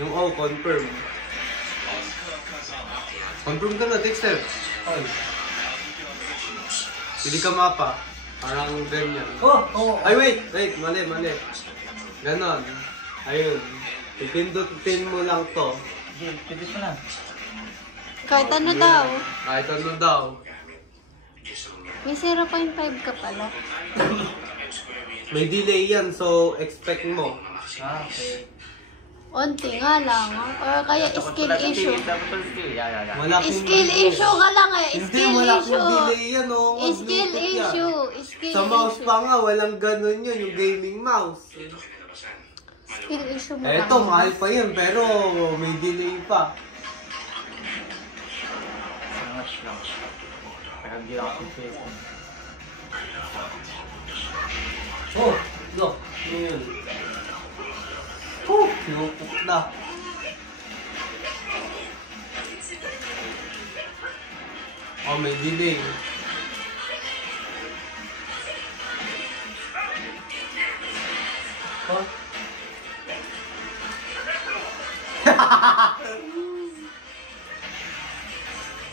Yung O, confirm. Confirm ka na, Dexter. Ay. Hindi ka mapa. Parang ganyan. Oh. Ay, wait. Mali. Ganon. Ayun. Ipindutin mo lang to. Sige, pindot mo na. Kahit ano daw. Kahit ano daw. May 0.5 ka pala. May delay yan, so expect mo. Okay. Unti nga lang. Or kaya skill issue. Malaking Skill issue ka lang eh. Hindi, Skill malaking issue. delay yan, oh. Skill issue. Skill Sa mouse issue. pa nga, walang ganun yun, yung gaming mouse. Skill issue mo Eto, lang. mahal pa yun, pero may delay pa. Sangas lang. Pero hindi lang ako face. Oh, look. Yun. Sinupok na. Oh, may delay. Oh.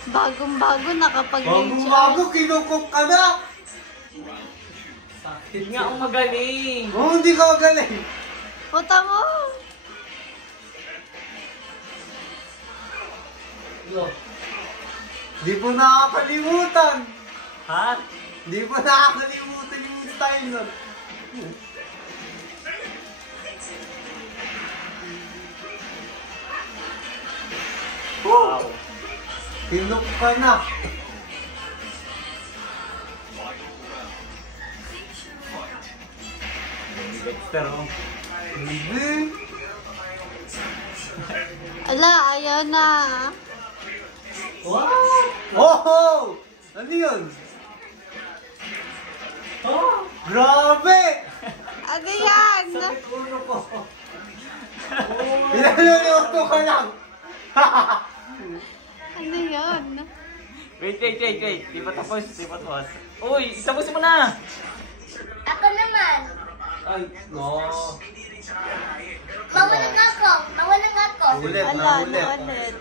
Bagong-bago nakapag-game Bago, kinukok ka na! Sakit nga ang magaling. Oh, hindi ka magaling. Puta mo! Di po nakakalimutan. Ha? Di po nakakalimutan yung style nun. Wow. Kinuk ka na. Dexter, oh. Hindi. Ala, ayaw na. Wow! Oh! Ano yun? Oh! Grabe! Ano yan? Sakit ulo ko. Pinaluluto ka lang. Ano yan? Wait. Di pa tapos. Uy, tapos mo na! Ako naman. Ay, no. Mawalan ako. Ulit, Ala, ulit. ulit.